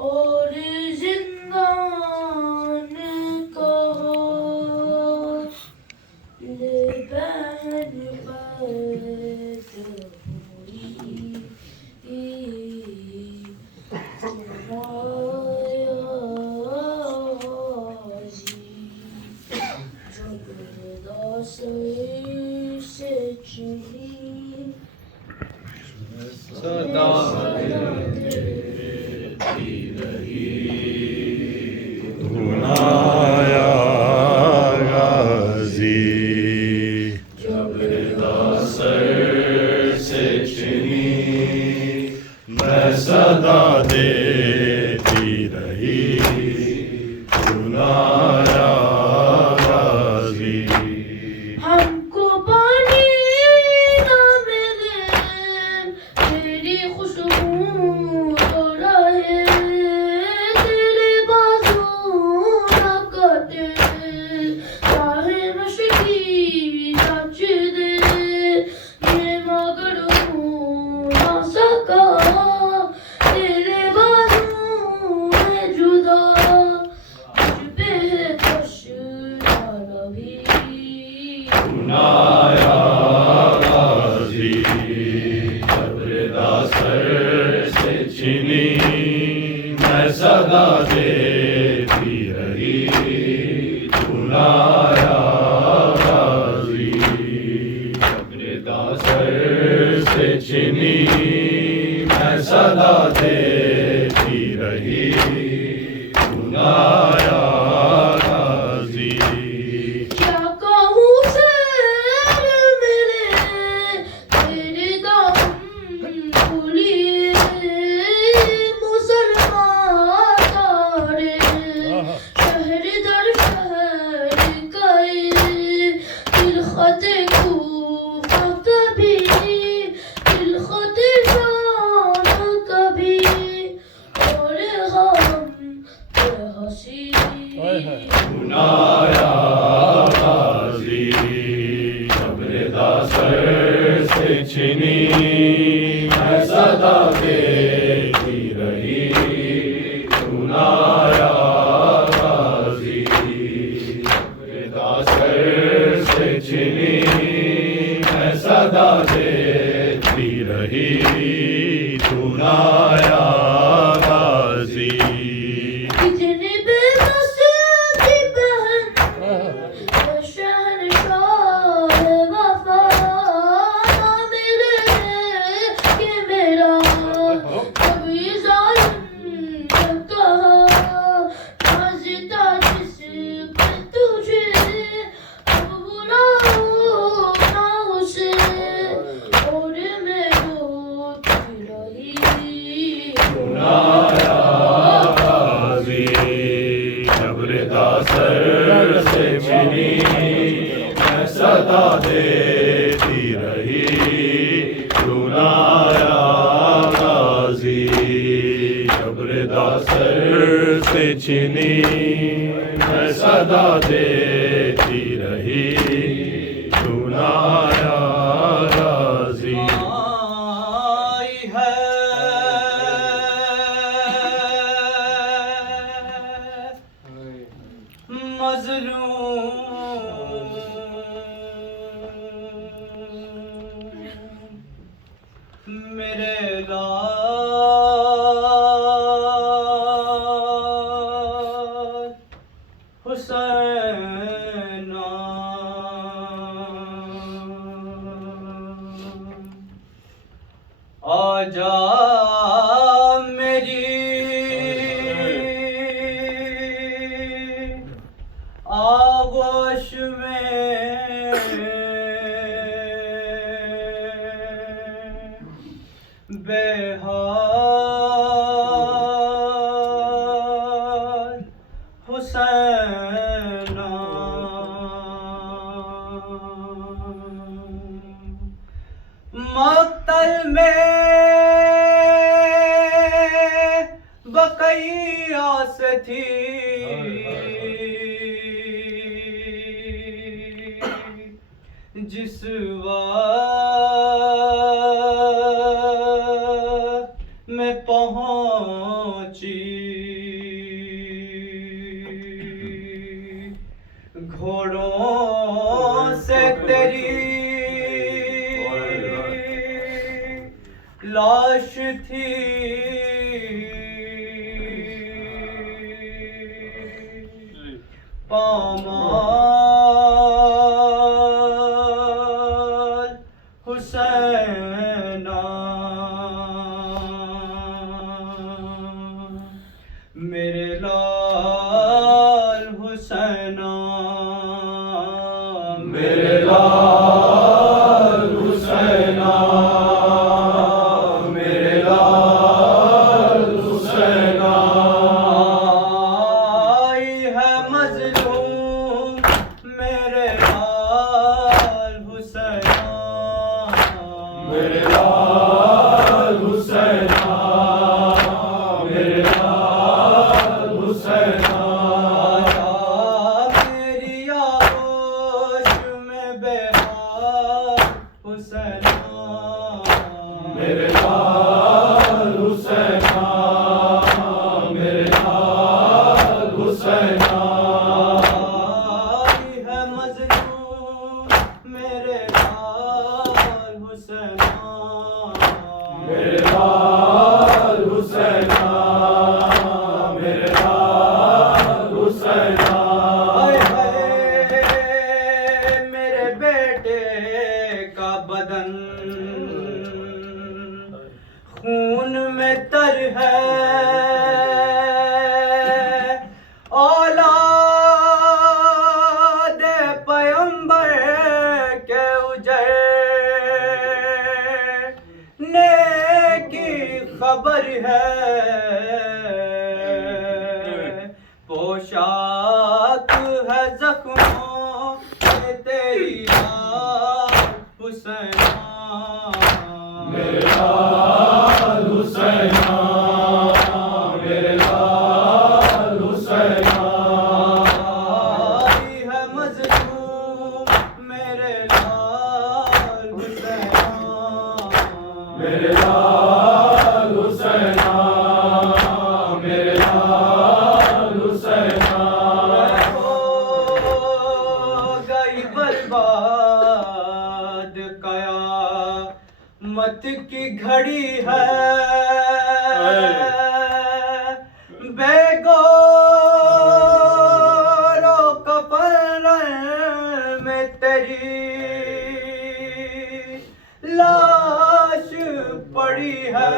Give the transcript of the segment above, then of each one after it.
और जिंदान को लेबन बद हुई से चुनी सदा देती रही धुनाया गाजी जब रिदा सर से चुनी मैं सदा देती रही धुनाया गाजी हमको पानी ना मिले तेरी खुशबू तो रहे तेरे बाजू ना कटे चाहे मशकी नाच दे ये मगर हूँ ना सका तेरे बाजू में जुदा तुझ पे है कश डाला भी धुनाया गाजी जब रिदा सर से छिनी मैं सदा देती रही धुनाया गाजी जब रिदा सर से छिनी मैं सदा देती रही धुनाया गाजी क्या कहूँ सैर मेरे तेरे दम भूलिए मुसलमान तारे शहर दर शहर गए दिलखते कूफा कभी दिलखते शाम कभी और गम पे हंसी धुनाया गाजी जब रिदा सर से छिनी मैं सदा देती रही धुनाया गाजी जब रिदा सर से छिनी मैं सदा देती रही धुनाया गाजी कितने बेबस थी बहन शहंशाह वफा ना मिले कि मेरा कभी जालिम कहा नाज़िता जिस पे तुझे अब बुलाऊं ना उसे और मैं रोती रही धुनाया गाजी जब रिदा सर से छिनी मैं सदा देती रही धुनाया गाजी जब रिदा सर से छिनी मैं सदा देती रही धुनाया गाजी आई है मजलूम मेरे लाल हुसैना आजा मेरी आगोश में बेहाल हुसैना मक्तल में बकैया से थी जिस रुसवा में पहुंची घोड़ों से तेरी लाश थी पामाल हुसैना मेरे लाल हुसैना मेरे लाल हुसैना मेरे लाल हुसैना आई है मजलूम मेरे लाल हुसैना मेरे लाल हुसैना मेरे लाल हुसैना मेरी आगोश में बेहाल हुसैना मेरे लाल हुसैना मेरे लाल हुसैना आई है मजलूम मेरे लाल हुसैना मेरे लाल हुसैना मेरे लाल हुसैना हाय हाय मेरे बेटे का बदन खून में तर है औलाद पैगंबर के उजड़ने की खबर है पोशाक है जख्मों से तेरी लाल हुसैना मेरे लाल हुसैना मेरे लाल हुसैना आई है मजलूम मेरे लाल हुसैना मेरे लाल हुसैना मेरे लाल हुसैना हो गई बर्बाद कयामत की घड़ी है बेगौरो कफन में तेरी लाश पड़ी है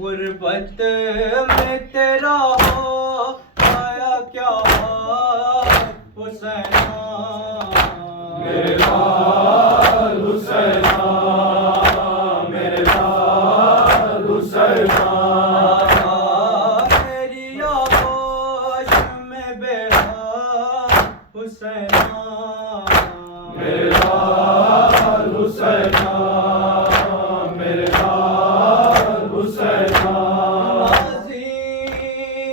गुर्बत में तेरा हो आया क्या हुसैना मेरे लाल हुसैना मेरे लाल हुसैना मेरी आगोश में बेहाल हुसैना मेरे लाल हुसैना मेरे लाल हुसैना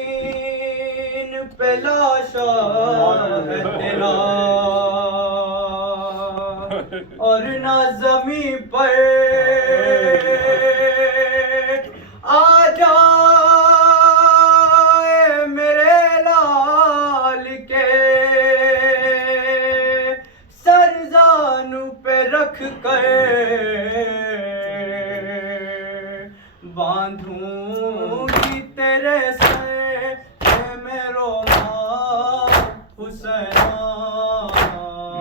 नाज़ीन पे लाशा है तेरा और ना ज़मीं पर आ जाए मेरे लाल के सरजानू पे रख कर बांधूंगी तेरे सर में रोमाल हुसैना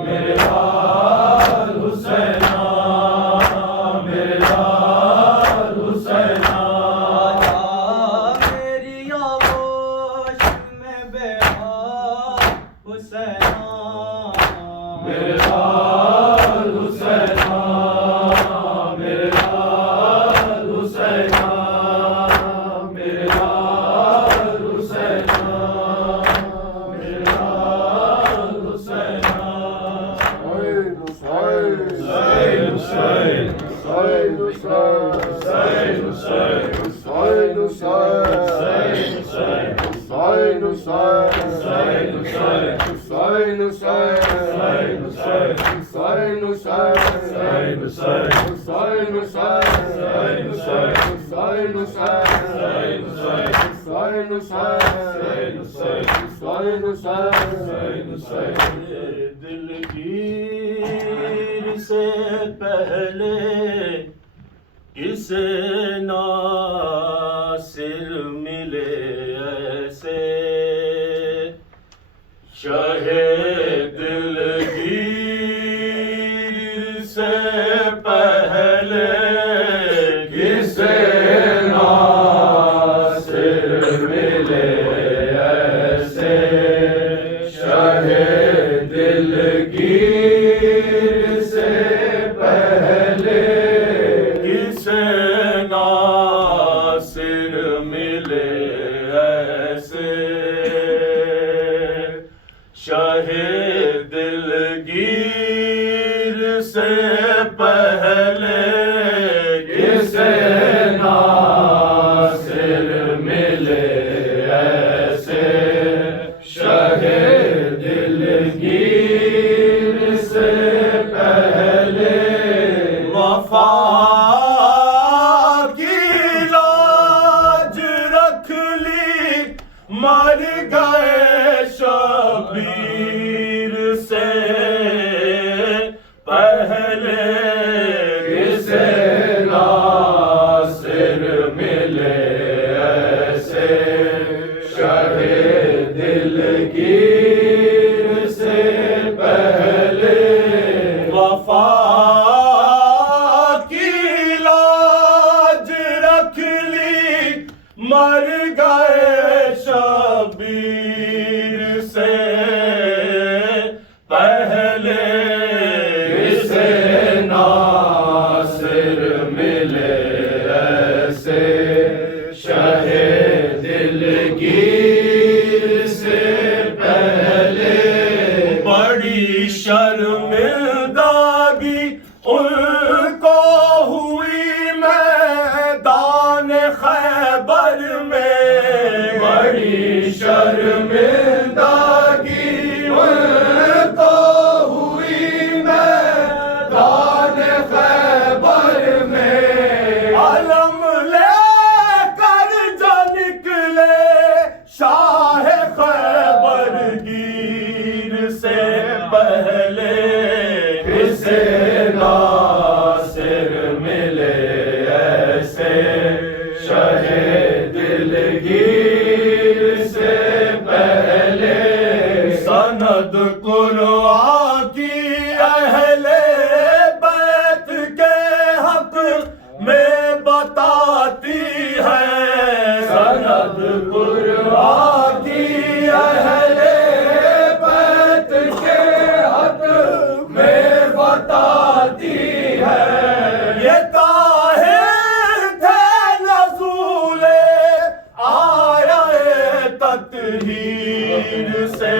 मेरे लाल हुसैना मेरे लाल हुसैना मेरी आगोश में बेहाल हुसैना मेरे लाल हुसैना मेरे लाल हुसैना मेरे लाल हुसैना मेरे लाल हुसैना Hussein, Hussein, दिलगीर से पहले किसे नासिर मिले ऐसे शाहे दिलगीर से पहले किसे नासिर मिले ऐसे शाहे दिलगीर से पहले किसे नासिर मिले ऐसे शाहे दिलगीर से पहले किसे नासिर मिले ऐसे शाहे दिलगीर से पहले वफा की लाज रख ली मर गए शबीर से पहले किसे नासिर मिले ऐसे शाहे दिलगीर से पहले वफा की लाज रख ली मर गए शबीर से पहले किसे नासिर मिले ऐसे शाहे दिलगीर से पहले बड़ी शर्मिंदगी उनको हुई मैदान खैबर में बड़ी शर्मिंदगी उनको हुई मैदान खैबर में अलम लेकर जो निकले शाह खैबर गिर से पहले किसे नासिर मिले ऐसे शाहे दिलगीर से पहले सनद कुरान की अहले बैत के हक में बताती है सनद कुरान की अहले बैत के हक में बताती है ये ताहिर थे नज़ूले आया तत्हीर से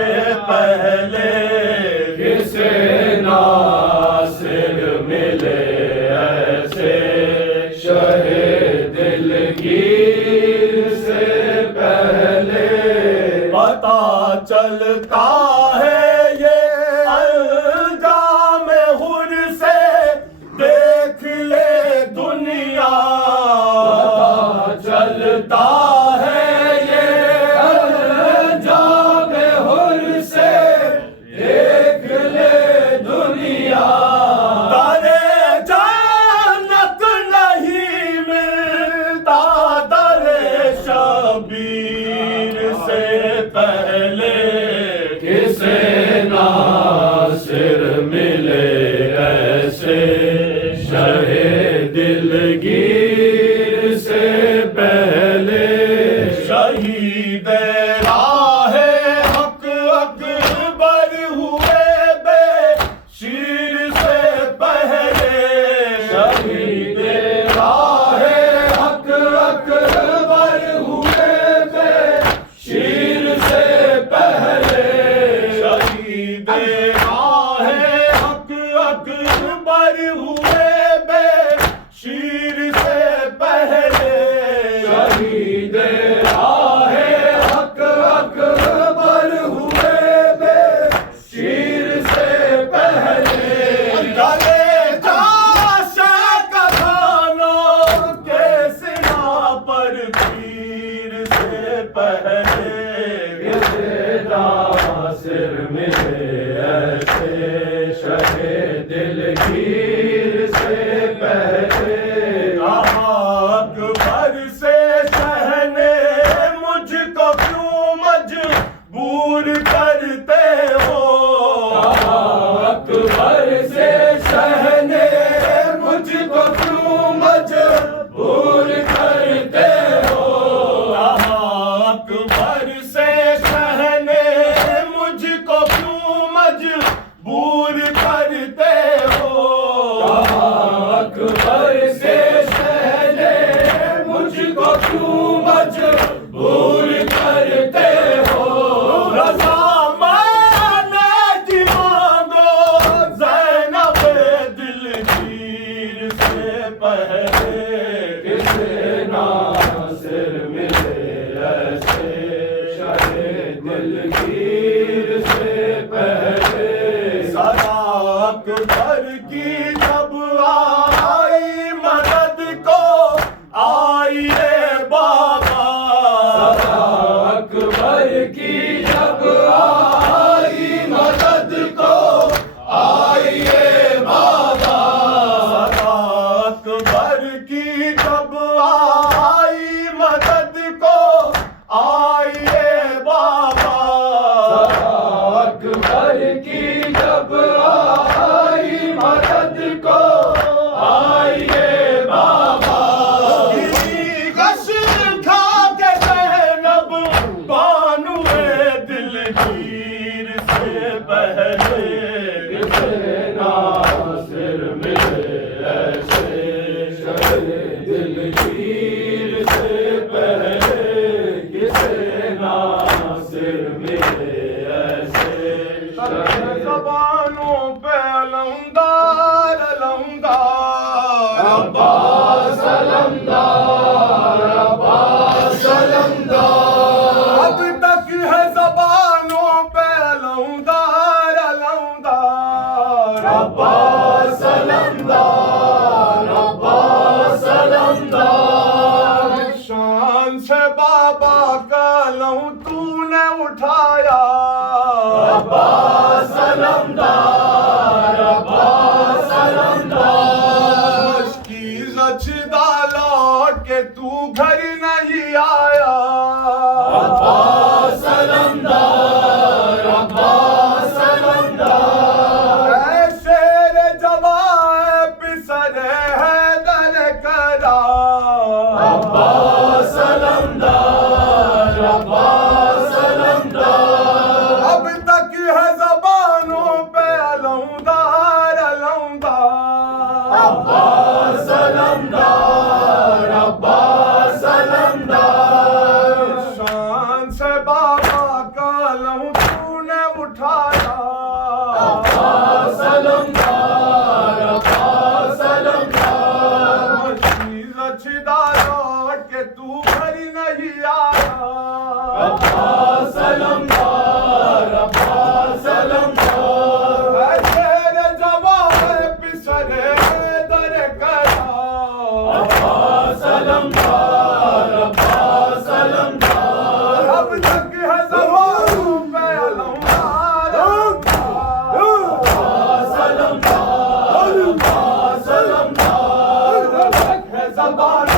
पहले किसे नासिर मिले ऐसे शाहे दिलगीर से पहले पता चलता है ये अंजाम हुर से देख ले दुनिया पता चलता है ये अंजाम हुर से देख ले दुनिया दरे जन्नत नहीं मिलता दरे शबीर से पहले किसे नासिर मिले ऐसे शाहे दिलगीर से पहले शहीद राहे हक अकबर हुए बेशीर से पहले शहीद राहे हक अकबर हुए बेशीर से पहले शहीद राहे हक अकबर हुए बेशीर से पहले शहीद राहे हक अकबर हुए बेशीर ऐसे शहे दिलगीर से पहले अकबर से शहने मुझको क्यों मजबूर करते हो अकबर से शहने मुझको क्यों मजबूर करते हो अकबर से शहने मुझको क्यों मजबूर करते हो अकबर से शहने मुझको क्यों मजबूर करते हो रज़ा माने जी मांगो ज़ैनब दिलगीर से पहले किसे नासिर मिले ऐसे शहे दिलगीर से पहले सदा अकबर की जब आई मदद को आई रे बाबा सदा अकबर की जब आई मदद को आई रे बाबा सदा अकबर की जब आई मदद को आई रे बाबा सदा अकबर की जब आई मदद को आई रे बाबा गश खा के ज़ैनब बानुए दिलगीर से पहले किसे नासिर मिले ऐसे शहे दिलगीर से पहले किसे नासिर मिले ऐसे शहे ज़बानों पे अलमदार अलमदार अब्बास अलमदार अब्बास अलमदार अब तक है ज़बानों पे अलमदार अलमदार अब्बास अलमदार अब्बास अलमदार शान से बाबा का लहू तूने उठाया अब्बास अलमदार अब्बास अलमदार की जचदा लौट के तू घर नहीं आया अब्बास अलमदार अब्बास अलमदार शेर जवान पिसरे है दर करा अब्बास अलमदार अब्बास अलमदार अब तक है ज़बानों पे अलमदार अलमदार अब्बास अलमदार अब्बास अलमदार शान से बाबा का लहू तूने उठाया अब्बास अलमदार अब्बास अलमदार चीज़ अच्छीदा लौट के तू घर नहीं आया अब्बास अलमदार अब्बास अलमदार तेरे जवान पिसरे दर करा अब्बास अलमदार अब्बास अलमदार अब तक है ज़बानों पे अलमदार अब्बास अलमदार अब्बास अलमदार अब तक है ज़बानों